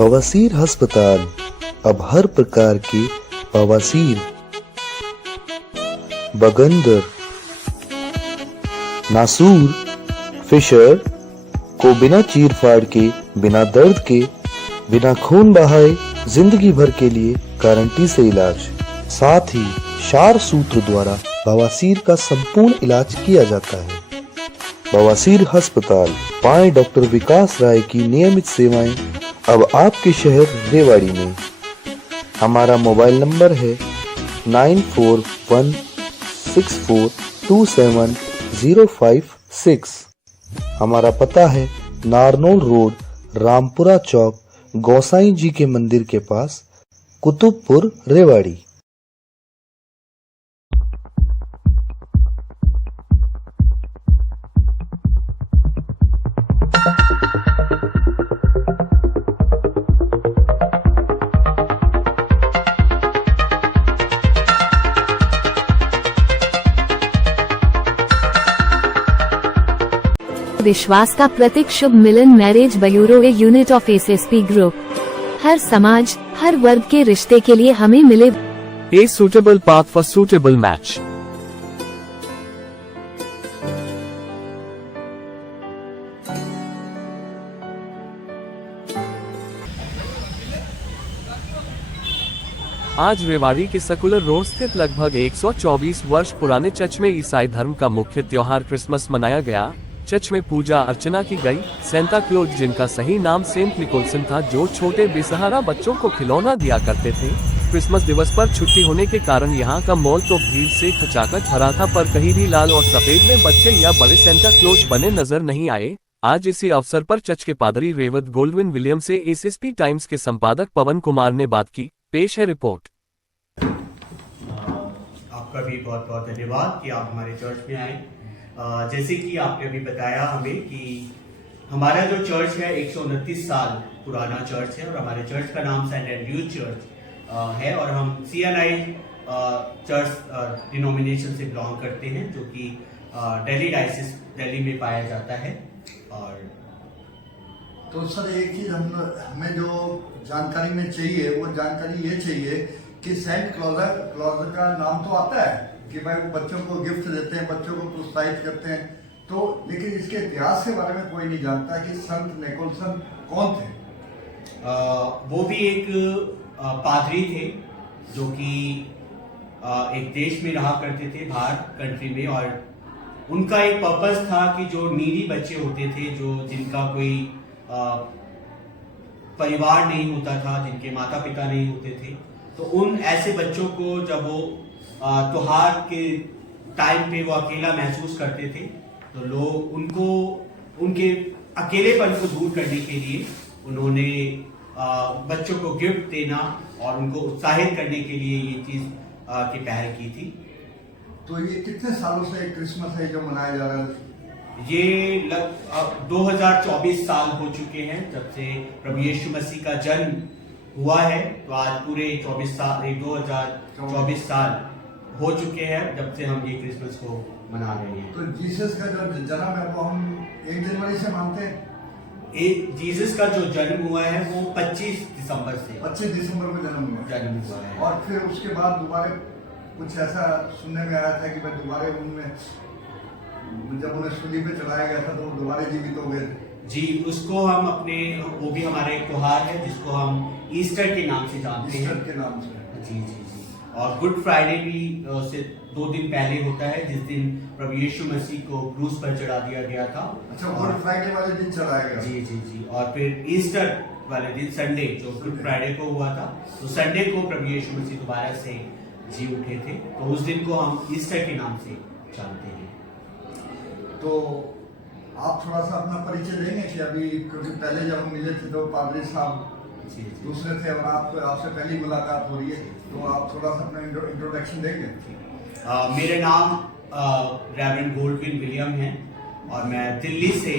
बवासीर अस्पताल, अब हर प्रकार की बवासीर, बगंदर, नासूर, फिशर को बिना चीर फाड़ के, बिना दर्द के, बिना खून बहाए जिंदगी भर के लिए गारंटी से इलाज। साथ ही क्षार सूत्र द्वारा बवासीर का संपूर्ण इलाज किया जाता है। बवासीर अस्पताल, पाएं डॉक्टर विकास राय की नियमित सेवाएं अब आपके शहर रेवाड़ी में। हमारा मोबाइल नंबर है 9416427056। हमारा पता है नारनौल रोड, रामपुरा चौक, गोसाई जी के मंदिर के पास, कुतुबपुर, रेवाड़ी। विश्वास का प्रतीक Shubh Milan marriage bureau, a unit of SSP group. हर समाज, हर वर्ग के रिश्ते के लिए हमें मिले A suitable path for suitable match. आज रेवाड़ी के सेकुलर रोड स्थित लगभग 124 वर्ष पुराने चर्च में ईसाई धर्म का मुख्य त्योहार क्रिसमस मनाया गया। चर्च में पूजा अर्चना की गई। सेंटा क्लॉज, जिनका सही नाम सेंट निकोलसन था, जो छोटे बेसहारा बच्चों को खिलौना दिया करते थे, क्रिसमस दिवस पर छुट्टी होने के कारण यहाँ का मॉल तो भीड़ से खचाखच भरा था, पर कहीं भी लाल और सफेद में बच्चे या बड़े सेंटा क्लॉज बने नजर नहीं आए। आज इसी अवसर पर चर्च के पादरी रेवत गोल्डविन विलियम से एसएसपी टाइम्स के संपादक पवन कुमार ने बात की। पेश है रिपोर्ट। आपका भी बहुत बहुत धन्यवाद कि आप हमारे चर्च में आए। जैसे कि आपने अभी बताया हमें कि हमारा जो चर्च है 129 साल पुराना चर्च है और हमारे चर्च का नाम सेंट एंड्रयूज चर्च है और हम CNI चर्च डिनोमिनेशन से बिलोंग करते हैं, जो कि दिल्ली डायसिस दिल्ली में पाया जाता है। और तो सर एक चीज़ हमें जो जानकारी में चाहिए, वो जानकारी ये चाहिए कि सेंट क्लॉज का नाम तो आता है कि भाई वो बच्चों को गिफ्ट देते हैं, बच्चों को प्रोत्साहित करते हैं, तो लेकिन इसके इतिहास के बारे में कोई नहीं जानता कि संत निकोलसन कौन थे। वो भी एक पादरी थे जो कि एक देश में रहा करते थे, बाहर कंट्री में, और उनका एक पर्पस था कि जो नीडी बच्चे होते थे, जो जिनका कोई परिवार नहीं होता था, जिनके माता पिता नहीं होते थे, तो उन ऐसे बच्चों को जब वो त्योहार के टाइम पे वो अकेला महसूस करते थे, तो लोग उनको उनके अकेलेपन को दूर करने के लिए उन्होंने बच्चों को गिफ्ट देना और उनको उत्साहित करने के लिए ये चीज की पहल की थी। तो ये कितने सालों से क्रिसमस है जो मनाया जा रहा है? ये 2024 साल हो चुके हैं जब से प्रभु यीशु मसीह का जन्म हुआ है। तो आज पूरे 2024 साल हो चुके हैं जब से हम ये क्रिसमस को मना रहे हैं। तो जीसस का जो जन्म है वो हम 1 जनवरी से मानते हैं। जीसस का जो जन्म हुआ है वो 25 दिसंबर से 25 दिसंबर को जन्म हुआ है। और फिर उसके बाद दोबारा कुछ ऐसा सुनने में आया था कि भाई दोबारा उनमें जब उन्हें सूली पे चढ़ाया गया था तो वो दोबारा जीवित हो गए थे। जी, उसको हम वो भी हमारा एक त्योहार है जिसको हम ईस्टर के नाम से जानते हैं। ईस्टर के नाम से। जी जी जी। और गुड फ्राइडे भी से 2 दिन पहले होता है, जिस दिन प्रभु यीशु मसीह को क्रूस पर चढ़ा दिया गया था। अच्छा, गुड फ्राइडे वाले दिन चढ़ाया गया। जी जी जी। और फिर ईस्टर वाले दिन, संडे, जो गुड फ्राइडे को हुआ था, तो संडे को प्रभु यीशु मसीह दोबारा से जी उठे थे, तो उस दिन को हम ईस्टर के नाम से जानते हैं। तो आप थोड़ा सा अपना परिचय देंगे कि अभी, क्योंकि पहले जब हम मिले थे तो पादरी साहब दूसरे थे और आपसे पहली मुलाकात हो रही है, तो आप थोड़ा सा अपना इंट्रोडक्शन देंगे। मेरा नाम रेवरेंड गोल्डविन विलियम है और मैं दिल्ली से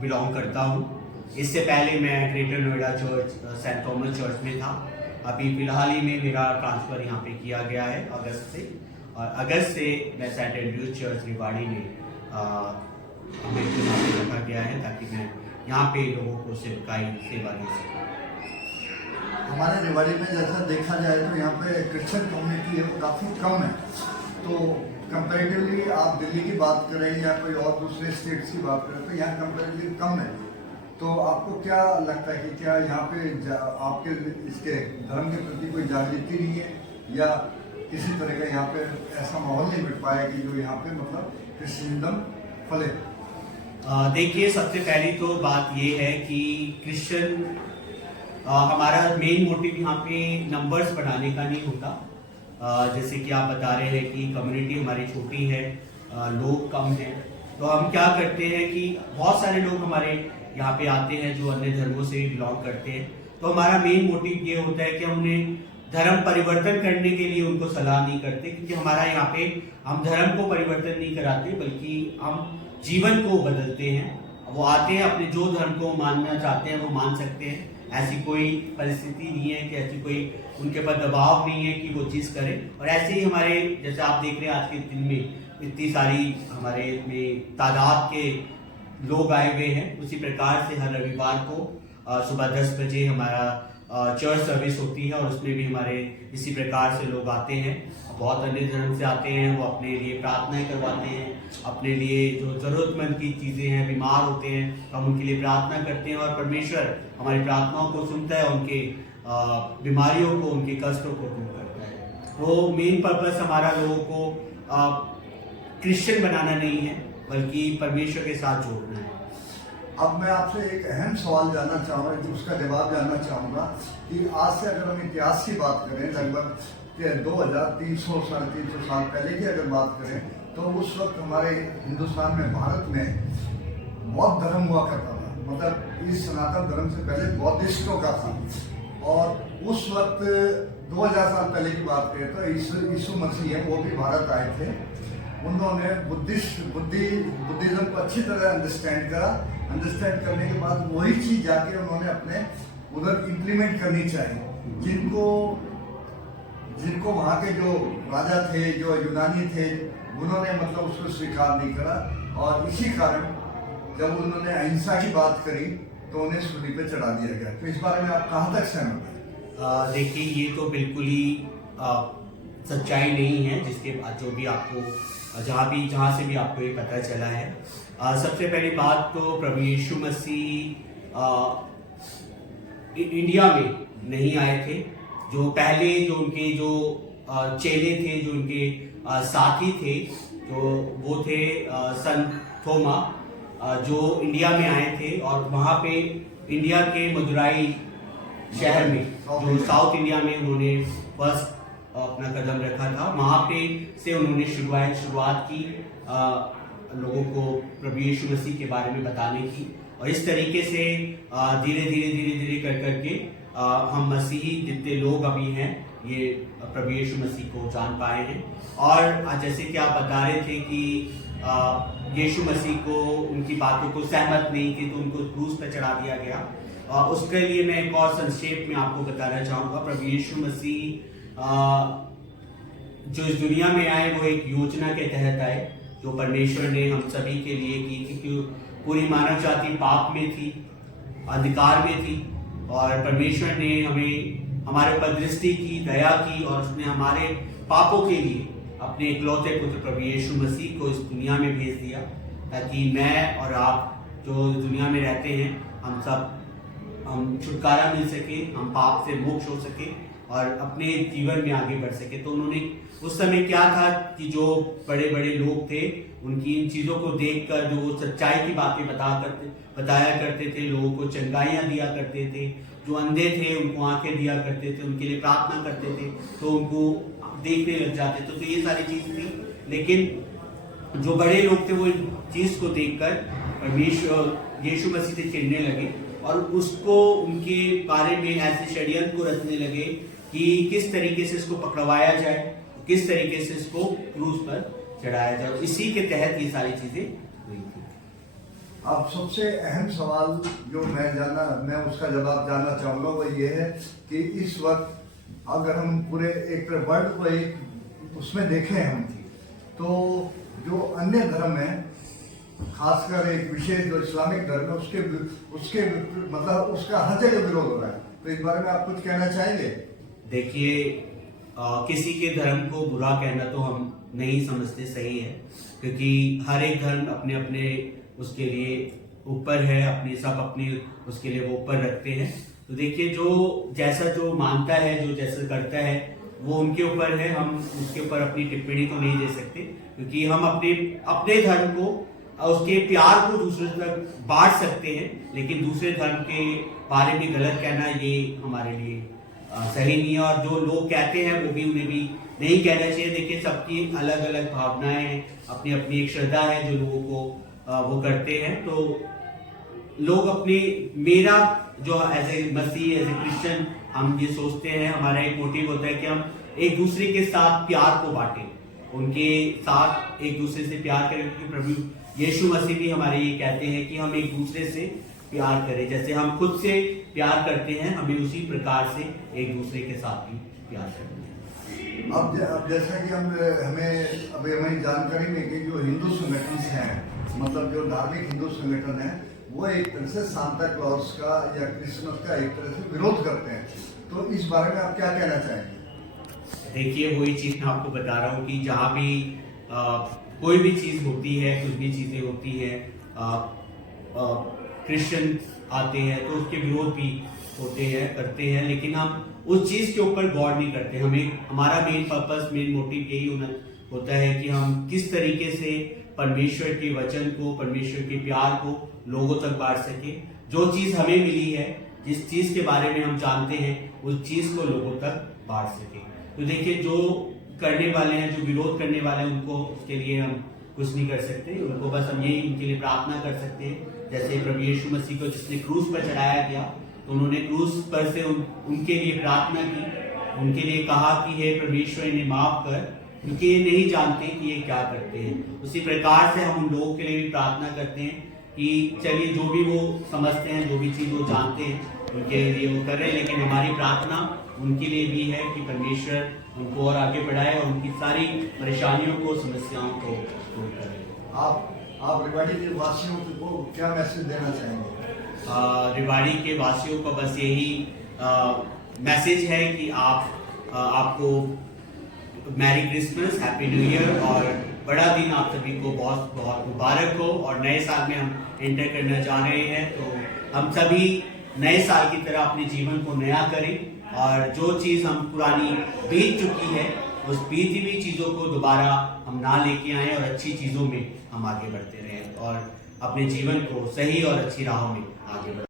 बिलोंग करता हूँ। इससे पहले मैं greater Noida church saint Thomas church में था। अभी फिलहाल ही में मेरा ट्रांसफ़र यहाँ पे किया गया है अगस्त से, और अगस्त से मैं सेंट एंड्रयूज चर्च रेवाड़ी में रखा गया है ताकि मैं यहाँ पे लोगों को सेवकाई सेवा दे सकें। हमारे रेवाड़ी में जैसा देखा जाए तो यहाँ पे क्रिश्चियन कम्युनिटी है वो काफ़ी कम है। तो कंपैरेटिवली आप दिल्ली की बात करें या कोई और दूसरे स्टेट्स की बात करें तो यहाँ कंपैरेटिवली कम है। तो आपको क्या लगता है कि क्या यहाँ पे आपके इसके धर्म के प्रति कोई जागृति नहीं है या किसी तरह का यहाँ पे ऐसा माहौल नहीं मिल पाया कि जो यहाँ पे मतलब क्रिश्चियनिज्म फले? देखिए, सबसे पहली तो बात ये है कि क्रिश्चियन हमारा मेन मोटिव यहाँ पे नंबर्स बढ़ाने का नहीं होता। जैसे कि आप बता रहे हैं कि कम्युनिटी हमारी छोटी है, लोग कम हैं, तो हम क्या करते हैं कि बहुत सारे लोग हमारे यहाँ पे आते हैं जो अन्य धर्मों से बिलोंग करते हैं। तो हमारा मेन मोटिव ये होता है कि हम उन्हें धर्म परिवर्तन करने के लिए उनको सलाह नहीं करते, क्योंकि हमारा यहाँ पे हम धर्म को परिवर्तन नहीं कराते बल्कि हम जीवन को बदलते हैं। वो आते हैं, अपने जो धर्म को मानना चाहते हैं वो मान सकते हैं। ऐसी कोई परिस्थिति नहीं है कि ऐसी कोई उनके पर दबाव नहीं है कि वो चीज़ करें। और ऐसे ही हमारे जैसे आप देख रहे हैं आज के दिन में इतनी सारी हमारे में तादाद के लोग आए हुए हैं, उसी प्रकार से हर रविवार को सुबह 10 बजे हमारा चर्च सर्विस होती है और उसमें भी हमारे इसी प्रकार से लोग आते हैं। बहुत अन्य धर्म से आते हैं, वो अपने लिए प्रार्थनाएं करवाते हैं, अपने लिए जो ज़रूरतमंद की चीज़ें हैं, बीमार होते हैं तो हम उनके लिए प्रार्थना करते हैं और परमेश्वर हमारी प्रार्थनाओं को सुनता है, उनके बीमारियों को, उनके कष्टों को दूर करता है। वो मेन पर्पस हमारा लोगों को क्रिश्चियन बनाना नहीं है बल्कि परमेश्वर के साथ जोड़ना है। अब मैं आपसे एक अहम सवाल जानना चाहूँगा, उसका जवाब जानना चाहूँगा कि आज से अगर हम इतिहास की बात करें, लगभग 2300 साढ़े 300 साल पहले की अगर बात करें तो उस वक्त हमारे हिंदुस्तान में, भारत में बौद्ध धर्म हुआ करता था। मतलब इस सनातन धर्म से पहले बौद्धिस्टों का था। और उस वक्त 2000 साल पहले की बात करें तो यीशु मसीह है वो भी भारत आए थे। उन्होंने बुद्धिज्म को अच्छी तरह अंडरस्टैंड करने के बाद वही चीज जाके उन्होंने अपने उधर इम्प्लीमेंट करनी चाहिए। जिनको वहाँ के जो राजा थे, जो यूनानी थे, उन्होंने मतलब उसको स्वीकार नहीं करा और इसी कारण जब उन्होंने अहिंसा की बात करी तो उन्हें सूली पे चढ़ा दिया गया। तो इस बारे में आप कहाँ तक सहमत हैं? देखिए, ये तो बिल्कुल ही सच्चाई नहीं है, जिसके बाद जो भी आपको जहाँ से भी आपको ये पता चला है। सबसे पहली बात तो प्रभु यीशु मसीह इंडिया में नहीं आए थे। जो पहले जो उनके जो चेले थे, जो उनके साथी थे, जो वो थे संत थोमा, जो इंडिया में आए थे और वहाँ पे इंडिया के मदुराई शहर में, जो साउथ इंडिया में उन्होंने फर्स्ट अपना कदम रखा था, वहाँ पे से उन्होंने शुरुआत की लोगों को प्रभु यीशु मसीह के बारे में बताने की। और इस तरीके से धीरे धीरे कर करके हम मसीही जितने लोग अभी हैं ये प्रभु यीशु मसीह को जान पाए हैं। और जैसे कि आप बता रहे थे कि यीशु मसीह को उनकी बातों को सहमत नहीं थी तो उनको क्रूस पर चढ़ा दिया गया। उसके लिए मैं एक और संक्षेप में आपको बताना चाहूँगा। प्रभु यीशु मसीह जो इस दुनिया में आए वो एक योजना के तहत आए जो परमेश्वर ने हम सभी के लिए की थी, क्योंकि पूरी मानव जाति पाप में थी, अंधकार में थी और परमेश्वर ने हमें हमारे ऊपर दृष्टि की, दया की और उसने हमारे पापों के लिए अपने इकलौते पुत्र प्रभु यीशु मसीह को इस दुनिया में भेज दिया, ताकि मैं और आप जो दुनिया में रहते हैं हम छुटकारा मिल सके, हम पाप से मोक्ष हो सके और अपने जीवन में आगे बढ़ सके। तो उन्होंने उस समय क्या था कि जो बड़े बड़े लोग थे उनकी इन चीज़ों को देखकर जो सच्चाई की बातें बताया करते थे, लोगों को चंगाइयाँ दिया करते थे, जो अंधे थे उनको आंखें दिया करते थे, उनके लिए प्रार्थना करते थे तो उनको देखने लग जाते थे। तो ये सारी चीज़ थी, लेकिन जो बड़े लोग थे वो इस चीज़ को देखकर यीशु मसीह से चिढ़ने लगे और उसको उनके बारे में ऐसे षड्यंत्र को रचने लगे कि किस तरीके से इसको पकड़वाया जाए, किस तरीके से इसको क्रूस पर चढ़ाया जाए। इसी के तहत ये सारी चीजें हुई थी। अब सबसे अहम सवाल जो मैं उसका जवाब जानना चाहूँगा वो ये है कि इस वक्त अगर हम पूरे एक वर्ल्ड को उसमें देखें हम तो जो अन्य धर्म है खासकर एक विशेष जो इस्लामिक धर्म है उसके मतलब उसका हर जगह विरोध हो रहा है, तो इस बारे में आप कुछ कहना चाहेंगे? देखिए, किसी के धर्म को बुरा कहना तो हम नहीं समझते सही है, क्योंकि हर एक धर्म अपने अपने उसके लिए ऊपर है, अपने सब अपने उसके लिए वो ऊपर रखते हैं। तो देखिए, जो जैसा जो मानता है, जो जैसा करता है, वो उनके ऊपर है। हम उसके ऊपर अपनी टिप्पणी तो नहीं दे सकते, क्योंकि हम अपने धर्म को, उसके प्यार को दूसरे तक बांट सकते हैं, लेकिन दूसरे धर्म के बारे में गलत कहना ये हमारे लिए सही नहीं है। और जो लोग कहते हैं वो भी, उन्हें भी नहीं कहना चाहिए। देखिए, सबकी अलग अलग भावनाएं हैं, अपनी अपनी एक श्रद्धा है जो लोगों को वो करते हैं। तो लोग अपने, मेरा जो एज ए मसीह, एज ए क्रिश्चियन, हम ये सोचते हैं, हमारा एक मोटिव होता है कि हम एक दूसरे के साथ प्यार को बांटें, उनके साथ एक दूसरे से प्यार करें, क्योंकि प्रभु यीशु मसीह भी हमारे ये कहते हैं कि हम एक दूसरे से प्यार करें। जैसे हम खुद से प्यार करते हैं, हमें उसी प्रकार से एक दूसरे के साथ भी प्यार करना है। अब जैसा कि हमें अभी हमारी जानकारी में कि जो हिंदू संगठन हैं, मतलब जो धार्मिक हिंदू संगठन है, वो एक तरह से सांता क्लॉज का या क्रिसमस का एक तरह से विरोध करते हैं, तो इस बारे में आप क्या कहना चाहेंगे? देखिए, वही चीज मैं आपको बता रहा हूँ कि जहाँ भी कोई भी चीज होती है, कुछ भी चीजें होती है, क्रिश्चियन आते हैं तो उसके विरोध भी होते हैं, करते हैं, लेकिन हम उस चीज के ऊपर गौर नहीं करते। हमें, हमारा मेन पर्पस, मेन मोटिव यही होता है कि हम किस तरीके से परमेश्वर के वचन को, परमेश्वर के प्यार को लोगों तक बांट सके। जो चीज हमें मिली है, जिस चीज के बारे में हम जानते हैं, उस चीज को लोगों तक बांट सके। तो देखिए, जो करने वाले हैं, जो विरोध करने वाले हैं, उनको, उसके लिए हम कुछ नहीं कर सकते। उनको बस हम यही उनके लिए प्रार्थना कर सकते हैं। जैसे प्रभु यीशु मसीह को जिसने क्रूस पर चढ़ाया गया, तो उन्होंने क्रूस पर से उनके लिए प्रार्थना की, उनके लिए कहा कि हे परमेश्वर, इन्हें माफ कर, क्योंकि ये नहीं जानते कि ये क्या करते हैं। उसी प्रकार से हम उन लोगों के लिए भी प्रार्थना करते हैं कि चलिए, जो भी वो समझते हैं, जो भी चीज़ वो जानते हैं, उनके लिए वो कर रहे हैं, लेकिन हमारी प्रार्थना उनके लिए भी है कि परमेश्वर उनको और आगे बढ़ाए और उनकी सारी परेशानियों को, समस्याओं को दूर करे। आप रेवाड़ी के वासियों को क्या मैसेज देना चाहेंगे? रेवाड़ी के वासियों को बस यही मैसेज है कि आपको merry Christmas, happy new year और बड़ा दिन आप सभी को बहुत बहुत मुबारक हो। और नए साल में हम एंटर करना जा रहे हैं, तो हम सभी नए साल की तरह अपने जीवन को नया करें, और जो चीज़ हम पुरानी बीत चुकी है, उस बीती हुई चीज़ों को दोबारा हम ना लेके आए और अच्छी चीज़ों में हम आगे बढ़ते रहें और अपने जीवन को सही और अच्छी राहों में आगे बढ़ें।